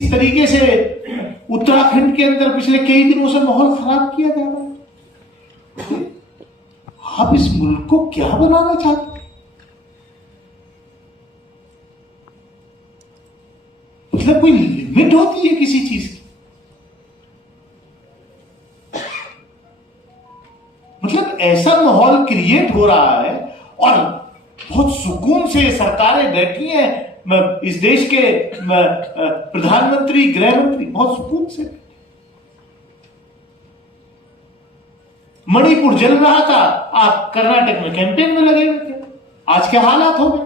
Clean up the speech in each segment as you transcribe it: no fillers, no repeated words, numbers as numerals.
इस तरीके से उत्तराखंड के अंदर पिछले कई दिनों से माहौल खराब किया जा रहा है। आप इस मुल्क को क्या बनाना चाहते हैं? मतलब कोई लिमिट होती है किसी चीज की? मतलब ऐसा माहौल क्रिएट हो रहा है और बहुत सुकून से सरकारें बैठी हैं। इस देश के प्रधानमंत्री, गृह मंत्री बहुत सुकून से। मणिपुर जल रहा था, आप कर्नाटक में कैंपेन में लगे हुए थे। आज के हालात हो गए।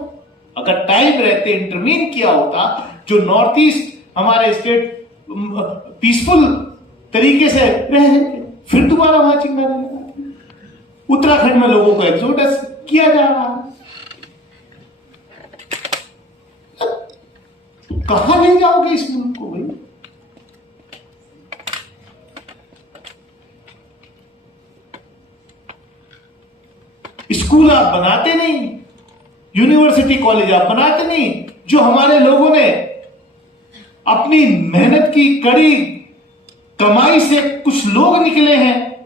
अगर टाइम रहते इंटरवीन किया होता, जो नॉर्थ ईस्ट हमारे स्टेट पीसफुल तरीके से रह रहे, फिर दोबारा वहां चिंगारी लगाती। उत्तराखंड में लोगों को एक्सोडस किया जा रहा है। कहां ले जाओगे इस मुल्क को भाई? स्कूल आप बनाते नहीं, यूनिवर्सिटी कॉलेज आप बनाते नहीं। जो हमारे लोगों ने अपनी मेहनत की कड़ी कमाई से कुछ लोग निकले हैं,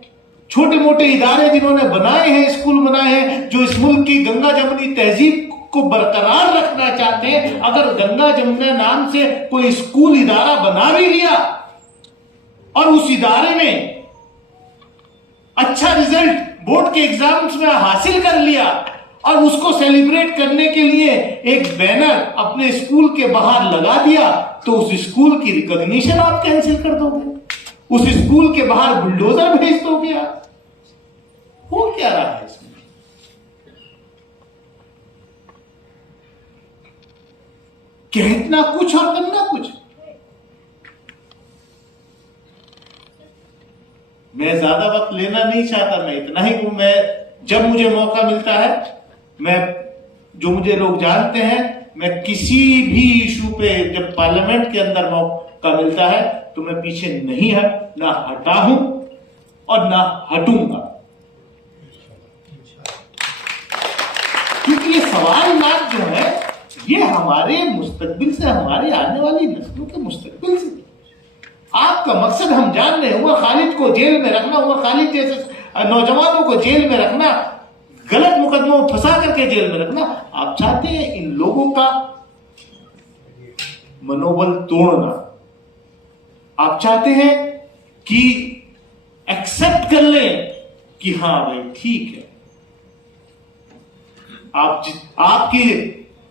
छोटे मोटे इदारे जिन्होंने बनाए हैं, स्कूल बनाए हैं, जो इस मुल्क की गंगा जमुनी तहजीब को बरकरार रखना चाहते हैं। अगर गंगा जमुना नाम से कोई स्कूल इदारा बना भी लिया और उस इदारे में अच्छा रिजल्ट बोर्ड के एग्जाम्स में हासिल कर लिया और उसको सेलिब्रेट करने के लिए एक बैनर अपने स्कूल के बाहर लगा दिया, तो उस स्कूल की रिकॉग्निशन आप कैंसिल कर दोगे, उस स्कूल के बाहर बुलडोजर भेज दोगे आप। हो क्या रहा है इसमें? कहना कुछ और करना कुछ। मैं ज्यादा वक्त लेना नहीं चाहता, मैं इतना ही हूं। मैं जब मुझे मौका मिलता है, मैं जो मुझे लोग जानते हैं, मैं किसी भी इशू पे जब पार्लियामेंट के अंदर मौका मिलता है तो मैं पीछे नहीं ना हटा हूं और ना हटूंगा। क्योंकि ये सवाल जो है, ये हमारे मुस्तकबिल से, हमारे आने वाली नस्लों के मुस्तकबिल से। आपका मकसद हम जान रहे हैं। उमर खालिद को जेल में रखना, उमर खालिद जैसे नौजवानों को जेल में रखना, गलत मुकदमों में फंसा करके जेल में रखना। आप चाहते हैं इन लोगों का मनोबल तोड़ना। आप चाहते हैं कि एक्सेप्ट कर लें कि हां भाई ठीक है। आपकी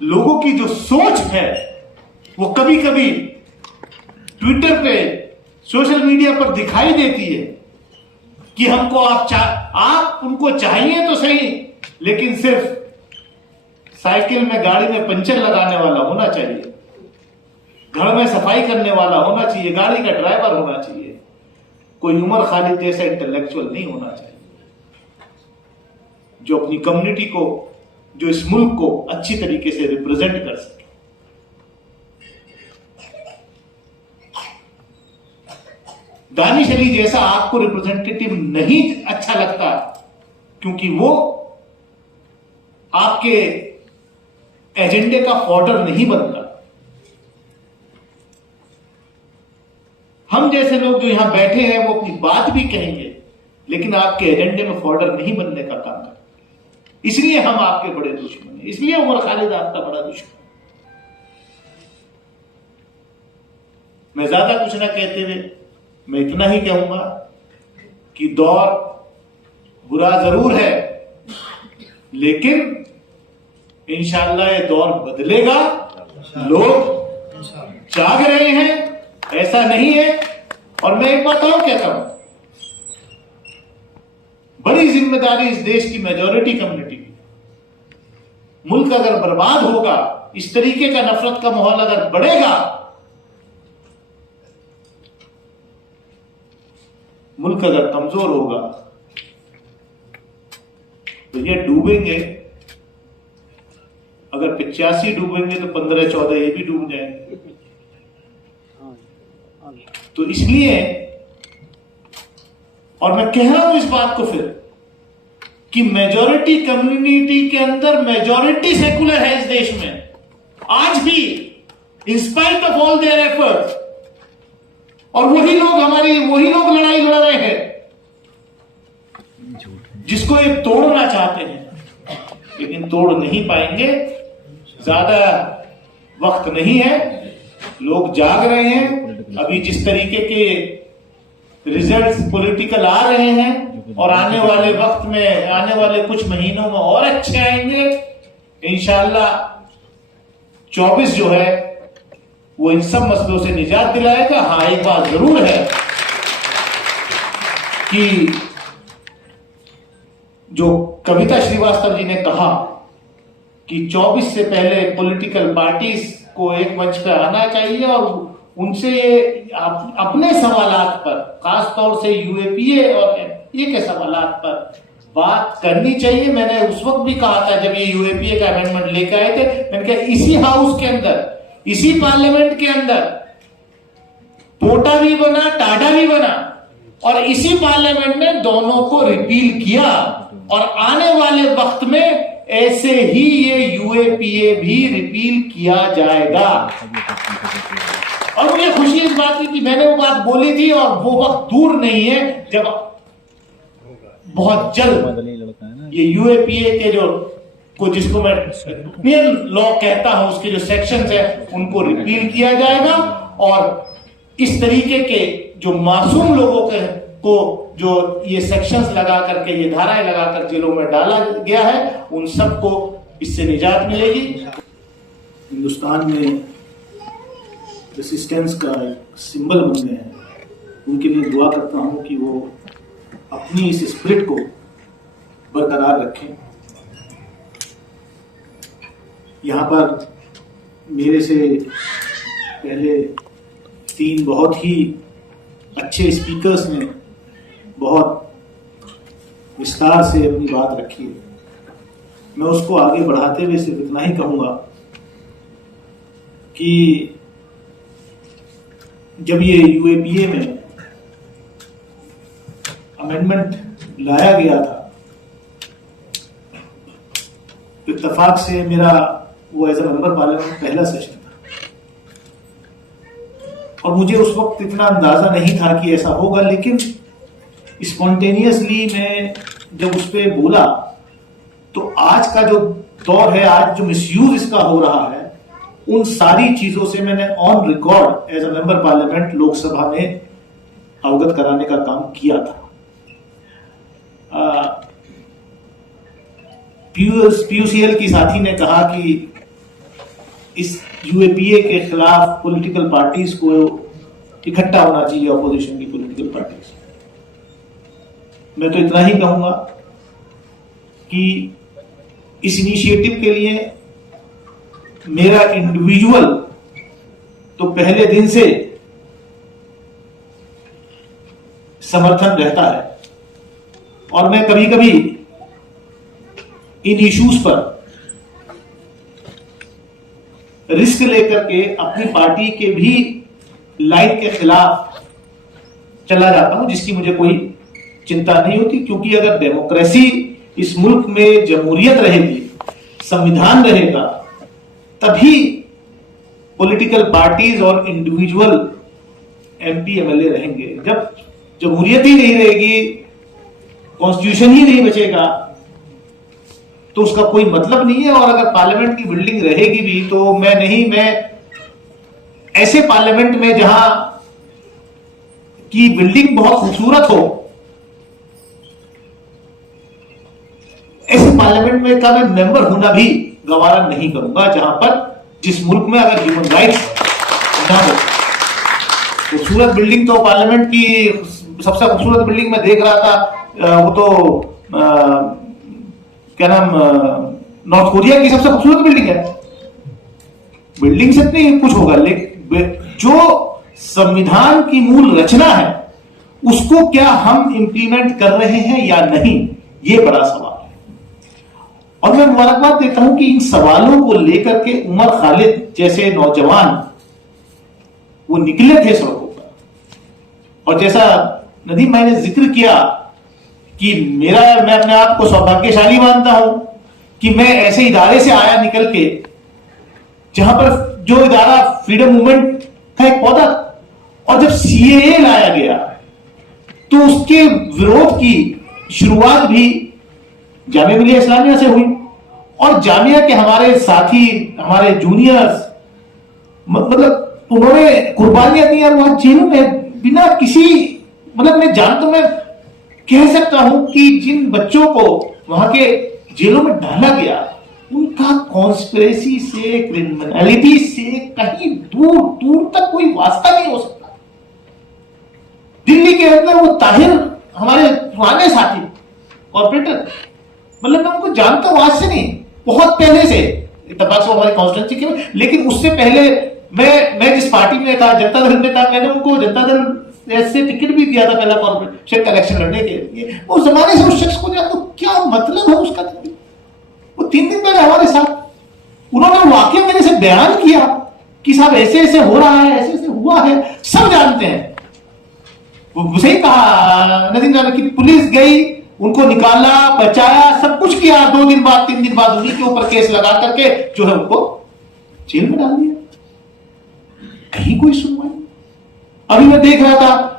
लोगों की जो सोच है वो कभी कभी ट्विटर पे, सोशल मीडिया पर दिखाई देती है कि हमको आप उनको चाहिए तो सही, लेकिन सिर्फ साइकिल में, गाड़ी में पंचर लगाने वाला होना चाहिए, घर में सफाई करने वाला होना चाहिए, गाड़ी का ड्राइवर होना चाहिए। कोई उमर खालिद जैसा इंटेलेक्चुअल नहीं होना चाहिए जो अपनी कम्युनिटी को, जो इस मुल्क को अच्छी तरीके से रिप्रेजेंट कर सके। दानिश अली जैसा आपको रिप्रेजेंटेटिव नहीं अच्छा लगता क्योंकि वो आपके एजेंडे का फॉर्डर नहीं बनता। हम जैसे लोग जो यहां बैठे हैं वो अपनी बात भी कहेंगे, लेकिन आपके एजेंडे में फॉर्डर नहीं बनने का काम करते। इसलिए हम आपके बड़े दुश्मन हैं, इसलिए उमर खालिद आपका बड़ा दुश्मन। मैं ज्यादा कुछ ना कहते हुए मैं इतना ही कहूंगा कि दौर बुरा जरूर है, लेकिन इंशाअल्लाह ये दौर बदलेगा। लोग जाग रहे हैं, ऐसा नहीं है। और मैं एक बात और कहता हूं, बड़ी जिम्मेदारी इस देश की मेजॉरिटी कम्युनिटी की। मुल्क अगर बर्बाद होगा, इस तरीके का नफरत का माहौल अगर बढ़ेगा, मुल्क अगर कमजोर होगा, तो ये डूबेंगे। अगर 85 डूबेंगे तो 15-14 ये भी डूब जाएंगे। तो इसलिए, और मैं कह रहा हूं इस बात को फिर, कि मेजॉरिटी कम्युनिटी के अंदर मेजॉरिटी सेकुलर है इस देश में। आज भी, in spite of all their efforts, और वही लोग लड़ाई लड़ रहे हैं जिसको ये तोड़ना चाहते हैं, लेकिन तोड़ नहीं पाएंगे। ज्यादा वक्त नहीं है, लोग जाग रहे हैं। अभी जिस तरीके के रिजल्ट्स पॉलिटिकल आ रहे हैं और आने वाले वक्त में, आने वाले कुछ महीनों में और अच्छे आएंगे इंशाअल्लाह। 24 जो है वो इन सब मसलों से निजात दिलाएगा। हाँ, एक बात जरूर है कि जो कविता श्रीवास्तव जी ने कहा कि 24 से पहले पॉलिटिकल पार्टीज को एक मंच पर आना चाहिए और उनसे अपने सवालात पर, खासतौर से यूएपीए और एनपीए के सवालात पर बात करनी चाहिए। मैंने उस वक्त भी कहा था जब ये यूएपीए का अमेंडमेंट लेकर आए थे, मैंने कहा इसी हाउस के अंदर, इसी पार्लियामेंट के अंदर पोटा भी बना, टाडा भी बना और इसी पार्लियामेंट ने दोनों को रिपील किया और आने वाले वक्त में ऐसे ही ये यूएपीए भी रिपील किया जाएगा। और मुझे खुशी इस बात की कि मैंने वो बात बोली थी और वो वक्त दूर नहीं है जब बहुत जल्द ये यूएपीए के जिसको मैं यूनियन लॉ कहता हूं, उसके जो सेक्शंस है उनको रिपील किया जाएगा और इस तरीके के जो मासूम लोगों को जो ये सेक्शंस लगा करके, ये धाराएं लगाकर जेलों में डाला गया है, उन सबको इससे निजात मिलेगी। हिंदुस्तान में रेसिस्टेंस का एक सिंबल बन गए हैं, उनके लिए दुआ करता हूं कि वो अपनी इस स्पिरिट को बरकरार रखें। यहाँ पर मेरे से पहले 3 बहुत ही अच्छे स्पीकर्स ने बहुत विस्तार से अपनी बात रखी है। मैं उसको आगे बढ़ाते हुए सिर्फ इतना ही कहूंगा कि जब ये यूएपीए में अमेंडमेंट लाया गया था, इत्तेफाक से मेरा वो एज ए मेंबर पार्लियामेंट पहला सेशन था और मुझे उस वक्त इतना अंदाजा नहीं था कि ऐसा होगा, लेकिन स्पॉन्टेनियसली मैं जब उस पर बोला तो आज का जो दौर है, आज जो मिसयूज इसका हो रहा है, उन सारी चीजों से मैंने on record as a member parliament Lok Sabha में अवगत कराने का काम किया था। पीयूसीएल की साथी ने कहा कि इस यूएपीए के खिलाफ पॉलिटिकल पार्टीज को इकट्ठा होना चाहिए, अपोजिशन की पॉलिटिकल पार्टीज। मैं तो इतना ही कहूंगा कि इस इनिशिएटिव के लिए मेरा इंडिविजुअल तो पहले दिन से समर्थन रहता है और मैं कभी कभी इन इश्यूज पर रिस्क लेकर के अपनी पार्टी के भी लाइन के खिलाफ चला जाता हूं, जिसकी मुझे कोई चिंता नहीं होती, क्योंकि अगर डेमोक्रेसी इस मुल्क में, जमहूरियत रहेगी, संविधान रहेगा, तभी पॉलिटिकल पार्टीज और इंडिविजुअल एमपी एमएलए रहेंगे। जब जमहूरियत ही नहीं रहेगी, कॉन्स्टिट्यूशन ही नहीं बचेगा, तो उसका कोई मतलब नहीं है। और अगर पार्लियामेंट की बिल्डिंग रहेगी भी तो मैं ऐसे पार्लियामेंट में जहां की बिल्डिंग बहुत खूबसूरत हो, ऐसे पार्लियामेंट में का मैं मेंबर होना भी गवारा नहीं करूंगा, जहां पर जिस मुल्क में अगर ह्यूमन राइट्स ना हो। खूबसूरत बिल्डिंग तो पार्लियामेंट की सबसे खूबसूरत बिल्डिंग में देख रहा था, वो तो क्या नाम, नॉर्थ कोरिया की सबसे खूबसूरत बिल्डिंग है। बिल्डिंग से नहीं कुछ होगा, लेकिन जो संविधान की मूल रचना है उसको क्या हम इंप्लीमेंट कर रहे हैं या नहीं, ये बड़ा सवाल है। और मैं मुबारकबाद देता हूं कि इन सवालों को लेकर के उमर खालिद जैसे नौजवान वो निकले थे सड़कों पर। और जैसा नदीम भाई ने जिक्र किया कि मैं अपने आप को सौभाग्यशाली मानता हूं कि मैं ऐसे इदारे से आया निकल के, जहां पर जो इदारा फ्रीडम मूवमेंट का एक पौधा, और जब सीएए लाया गया तो उसके विरोध की शुरुआत भी जामिया मिलिया इस्लामिया से हुई, और जामिया के हमारे साथी, हमारे जूनियर्स, मतलब उन्होंने कुर्बानियां दी और वहां जेलों में बिना किसी, मतलब मैं कह सकता हूं कि जिन बच्चों को वहां के जेलों में डाला गया उनका कॉन्स्पिरेसी से, क्रिमिनलिटी से कहीं दूर दूर तक कोई वास्ता नहीं हो सकता। दिल्ली के अंदर वो ताहिर, हमारे पुराने साथी कॉर्पोरेटर, मतलब मैं उनको जानता हूं आज से नहीं, बहुत पहले से, इत्तेफाक से हमारी कॉन्स्टिट्यूंसी के, लेकिन उससे पहले मैं जिस पार्टी में था, जनता दल में था, मैंने उनको जनता दल से टिकट भी दिया था पहला कॉर्पोरेशन का इलेक्शन लड़ने के लिए। उस जमाने से उस शख्स को जानता, तो क्या मतलब है उसका? वो 3 दिन पहले हमारे साथ, उन्होंने वाकई मेरे से बयान किया कि साहब ऐसे ऐसे हो रहा है, ऐसे ऐसे हुआ है, सब जानते हैं। वो सही कहा नदीम जान की पुलिस गई, उनको निकाला, बचाया, सब कुछ किया। 2 दिन बाद 3 दिन बाद उन्हीं के ऊपर केस लगा करके जो है उनको जेल में डाल दिया। कहीं कोई सुनवाई। अभी मैं देख रहा था